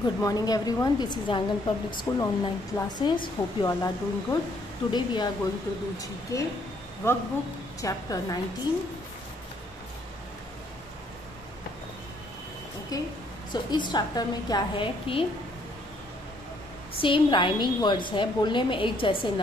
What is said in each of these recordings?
Good morning everyone. This is Angan Public School online classes. Hope you all are doing good. Today we are going to do GK workbook chapter 19. Okay. So इस chapter में क्या है कि same rhyming words है, बोलने में एक जैसे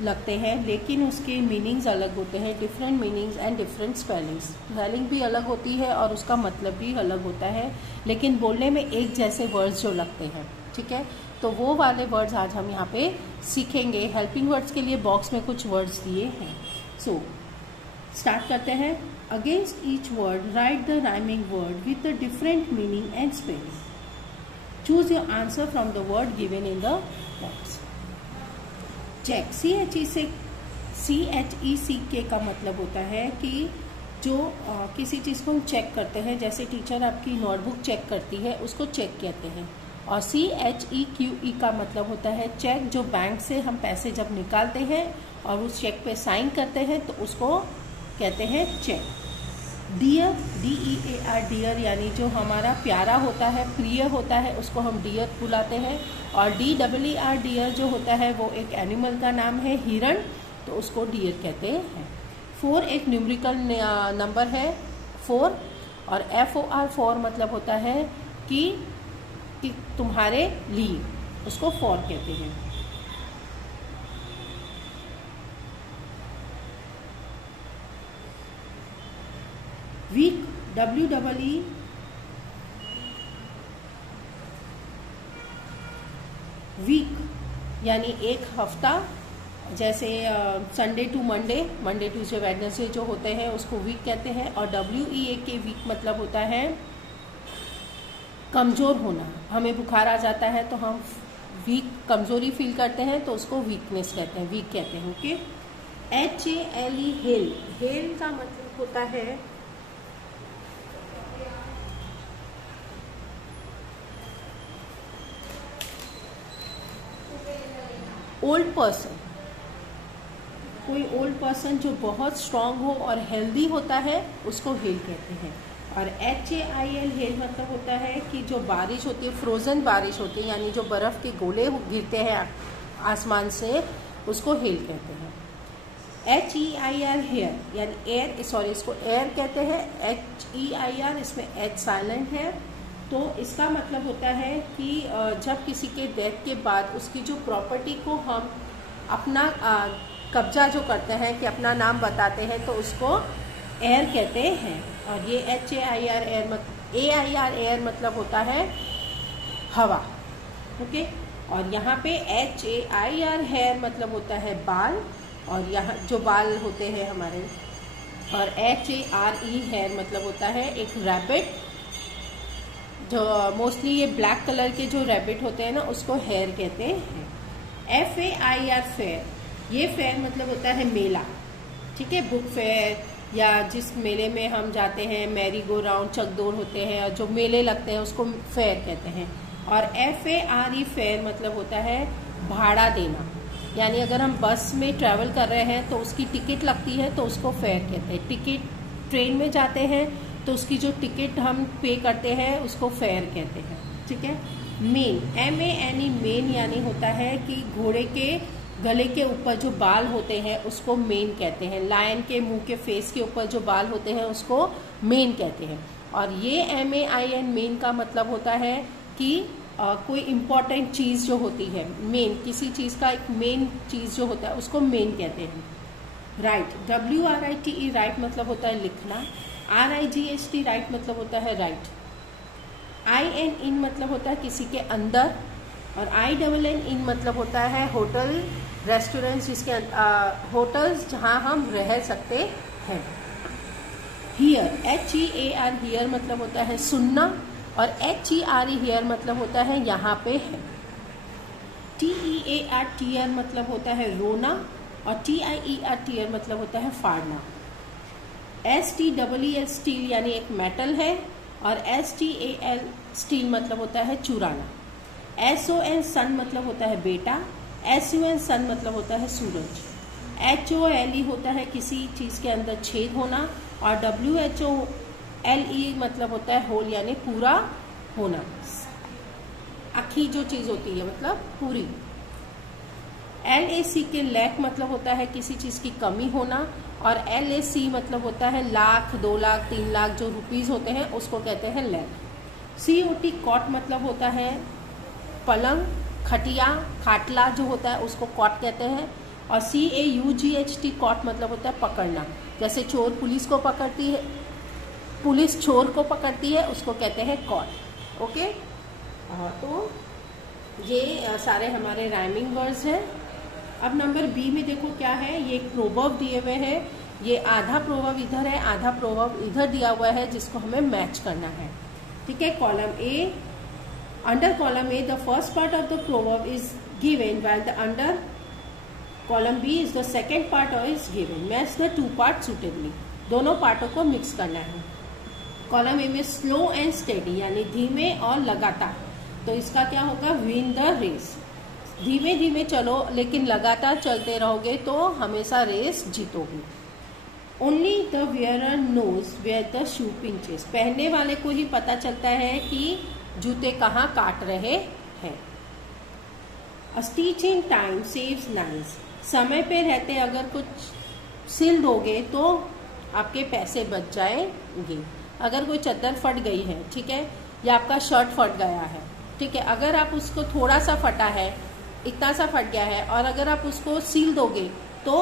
लगते हैं लेकिन उसके मीनिंग्स अलग होते हैं, different meanings and different spellings. Spelling भी अलग होती है और उसका मतलब भी अलग होता है, लेकिन बोलने में एक जैसे वर्ड्स जो लगते हैं। ठीक है, तो वो वाले वर्ड्स आज हम यहाँ पे सीखेंगे। हेल्पिंग वर्ड्स के लिए बॉक्स में कुछ वर्ड्स दिए हैं। सो स्टार्ट करते हैं। Against each word write the rhyming word with the different meaning and spelling. Choose your answer from the word given in the box. Check, CHECK का मतलब होता है कि जो किसी चीज़ को हम चेक करते हैं, जैसे टीचर आपकी नोटबुक चेक करती है, उसको चेक कहते हैं। और CHEQE का मतलब होता है चेक, जो बैंक से हम पैसे जब निकालते हैं और उस चेक पे साइन करते हैं तो उसको कहते हैं चेक। डियर, DEAR, डियर यानी जो हमारा प्यारा होता है, प्रिय होता है, उसको हम डियर बुलाते हैं। और DEER, डियर जो होता है वो एक एनिमल का नाम है, हिरण, तो उसको डियर कहते हैं। 4 एक न्यूमेरिकल नंबर है, 4। और FOR, फॉर मतलब होता है कि तुम्हारे लिए, उसको फॉर कहते हैं। वीक, WEE, वीक यानी एक हफ्ता, जैसे Sunday to Monday, Monday Tuesday Wednesday जो होते हैं उसको वीक कहते हैं। और WEAK वीक मतलब होता है कमज़ोर होना। हमें बुखार आ जाता है तो हम वीक, कमज़ोरी फील करते हैं तो उसको वीकनेस कहते हैं, वीक कहते हैं। ओके। HALE, हेल, हेल का मतलब होता है ओल्ड पर्सन। कोई ओल्ड पर्सन जो बहुत स्ट्रांग हो और हेल्दी होता है उसको हेल कहते हैं। और HAIL, हेल मतलब होता है कि जो बारिश होती है, फ्रोजन बारिश होती है, यानी जो बर्फ के गोले गिरते हैं आसमान से, उसको हेल कहते हैं। HEIR, हेयर यानी एयर, सॉरी इसको एयर कहते हैं। HEIR, इसमें H साइलेंट है, तो इसका मतलब होता है कि जब किसी के डेथ के बाद उसकी जो प्रॉपर्टी को हम अपना कब्जा जो करते हैं, कि अपना नाम बताते हैं, तो उसको एयर कहते हैं। और ये HAIR, AIR, एयर मतलब होता है हवा। ओके। और यहाँ पे HAIR, हेयर मतलब होता है बाल, और यहाँ जो बाल होते हैं हमारे। और HARE, हेयर मतलब होता है एक रैबिट, जो मोस्टली ये ब्लैक कलर के जो रैबिट होते हैं ना, उसको हेयर कहते हैं। FAIR, फेयर, ये फेयर मतलब होता है मेला। ठीक है, बुक फेयर, या जिस मेले में हम जाते हैं, मैरी गो राउंड, चकदौड़ होते हैं, और जो मेले लगते हैं उसको फेयर कहते हैं। और FARE, फेयर मतलब होता है भाड़ा देना, यानी अगर हम बस में ट्रैवल कर रहे हैं तो उसकी टिकट लगती है तो उसको फेयर कहते हैं। टिकट, ट्रेन में जाते हैं तो उसकी जो टिकट हम पे करते हैं उसको फेयर कहते हैं। ठीक है। मेन, MANE, मेन यानी होता है कि घोड़े के गले के ऊपर जो बाल होते हैं उसको मेन कहते हैं। लायन के मुंह के फेस के ऊपर जो बाल होते हैं उसको मेन कहते हैं। और ये MAIN, मेन का मतलब होता है कि कोई इम्पोर्टेंट चीज़ जो होती है, मेन, किसी चीज़ का एक मेन चीज़ जो होता है उसको मेन कहते हैं। राइट, WRITE, राइट मतलब होता है लिखना। RIGHT, राइट मतलब होता है राइट। IN, मतलब होता है किसी के अंदर। और INN, मतलब होता है होटल, रेस्टोरेंट, जिसके होटल्स जहां हम रह सकते हैं। हियर, HEAR, हियर मतलब होता है सुनना। और HERE, हियर मतलब होता है यहाँ पे है। TEAR, टीयर मतलब होता है रोना। और TIER, टीयर मतलब होता है फाड़ना। STEEL, स्टील यानी एक मेटल है। और STAL, स्टील मतलब होता है चुराना। SON, सन मतलब होता है बेटा। SUN, सन मतलब होता है सूरज। HOLE होता है किसी चीज़ के अंदर छेद होना। और WHO LE मतलब होता है होल, यानी पूरा होना। आखी जो चीज होती है, मतलब पूरी। LAC के लैक मतलब होता है किसी चीज की कमी होना, और LAC मतलब होता है लाख, 2 लाख, 3 लाख जो रुपीज होते हैं उसको कहते हैं लैक। COT कॉट मतलब होता है पलंग, खटिया, खाटला जो होता है उसको कॉट कहते हैं। और CAUGHT कॉट मतलब होता है पकड़ना, जैसे चोर पुलिस को पकड़ती है, पुलिस चोर को पकड़ती है, उसको कहते हैं कॉट। ओके, तो ये सारे हमारे राइमिंग वर्ड्स हैं। अब नंबर बी में देखो क्या है, ये एक प्रोवर्ब दिए हुए हैं। ये आधा प्रोवर्ब इधर है, आधा प्रोवर्ब इधर दिया हुआ है, जिसको हमें मैच करना है। ठीक है, column A, under column A the first part of the proverb is given while the under column B is the second part is given. Match the 2 part suitably, दोनों पार्टों को मिक्स करना है। कॉलम ए में स्लो एंड स्टेडी यानी धीमे और लगातार, तो इसका क्या होगा, विन द रेस। धीमे धीमे चलो लेकिन लगातार चलते रहोगे तो हमेशा रेस जीतोगे। Only the wearer knows where the shoe pinches, पहनने वाले को ही पता चलता है कि जूते कहाँ काट रहे हैं। अ stitch in time saves nice, समय पे रहते अगर कुछ सिल दोगे तो आपके पैसे बच जाएंगे। अगर कोई चद्दर फट गई है, ठीक है, या आपका शर्ट फट गया है, ठीक है, अगर आप उसको थोड़ा सा फटा है, इतना सा फट गया है, और अगर आप उसको सील दोगे तो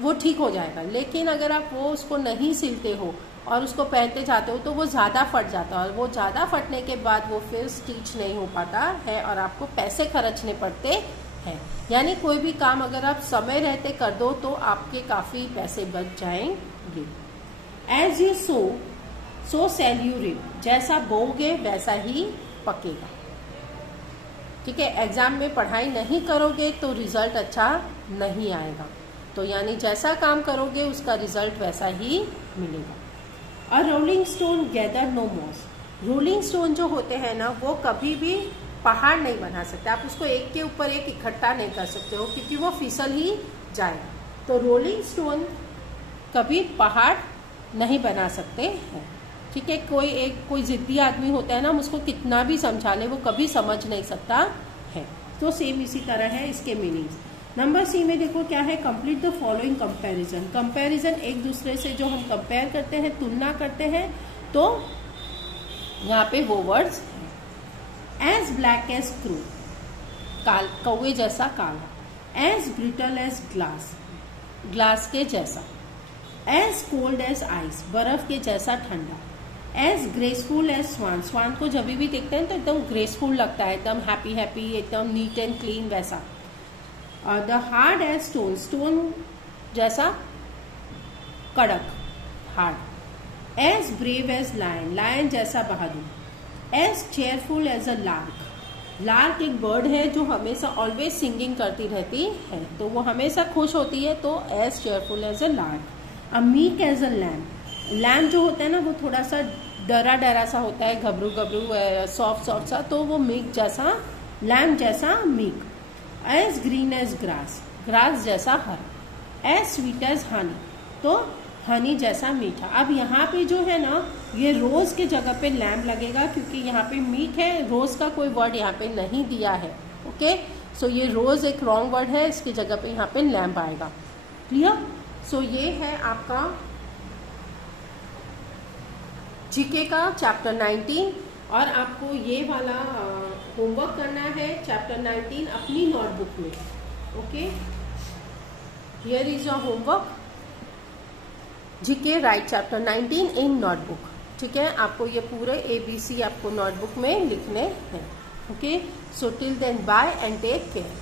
वो ठीक हो जाएगा। लेकिन अगर आप वो उसको नहीं सिलते हो और उसको पहनते जाते हो तो वो ज़्यादा फट जाता है, और वो ज़्यादा फटने के बाद वो फिर स्टिच नहीं हो पाता है और आपको पैसे खर्चने पड़ते हैं। यानी कोई भी काम अगर आप समय रहते कर दो तो आपके काफ़ी पैसे बच जाएंगे। As you sow shall you reap, जैसा बोओगे वैसा ही पकेगा। ठीक है, एग्जाम में पढ़ाई नहीं करोगे तो रिजल्ट अच्छा नहीं आएगा, तो यानी जैसा काम करोगे उसका रिजल्ट वैसा ही मिलेगा। और rolling stone gather no moss, rolling stone जो होते हैं ना वो कभी भी पहाड़ नहीं बना सकते, आप उसको एक के ऊपर एक इकट्ठा नहीं कर सकते हो क्योंकि वो फिसल ही जाएगा। तो रोलिंग स्टोन कभी पहाड़ नहीं बना सकते हैं। ठीक है, कोई जिद्दी आदमी होता है ना, हम उसको कितना भी समझा ले वो कभी समझ नहीं सकता है। तो सेम इसी तरह है इसके मीनिंग्स। नंबर सी में देखो क्या है, complete the following comparison. Comparison एक दूसरे से जो हम कंपेयर करते हैं, तुलना करते हैं, तो यहाँ पे वो words as black as crow, कौवे जैसा काला। As brittle as glass, glass के जैसा। एज कोल्ड एज आइस, बर्फ के जैसा ठंडा। एज ग्रेसफुल एज स्वान, स्वान को जब भी देखते हैं तो एकदम ग्रेसफुल लगता है, एकदम हैप्पी हैप्पी, एकदम नीट एंड क्लीन वैसा। और the hard as stone, stone जैसा कड़क, hard. As brave as lion, lion जैसा बहादुर। As cheerful as a lark, lark एक बर्ड है जो हमेशा ऑलवेज सिंगिंग करती रहती है, तो वो हमेशा खुश होती है, तो as cheerful as a lark. A meek as a lamb, lamb जो होता है ना वो थोड़ा सा डरा डरा सा होता है, घबरू घबरू सॉफ्ट सॉफ्ट सा, तो वो मीक जैसा, लैम्ब जैसा meek. As green as grass, grass जैसा हरा। एज स्वीट एज हनी, तो हनी जैसा मीठा। अब यहाँ पे जो है ना ये रोज के जगह पे लैम्ब लगेगा क्योंकि यहाँ पे मीक है, रोज का कोई वर्ड यहाँ पे नहीं दिया है। ओके, सो ये रोज एक रॉन्ग वर्ड है, इसकी जगह पे यहाँ पे लैम्ब आएगा। क्लियर? सो ये है आपका जीके का चैप्टर 19, और आपको ये वाला होमवर्क करना है चैप्टर 19 अपनी नोटबुक में। Okay, here is your homework, GK right chapter 19 in notebook. ठीक है, आपको ये पूरे ABC आपको नोटबुक में लिखने हैं। Okay, so till then bye and take care.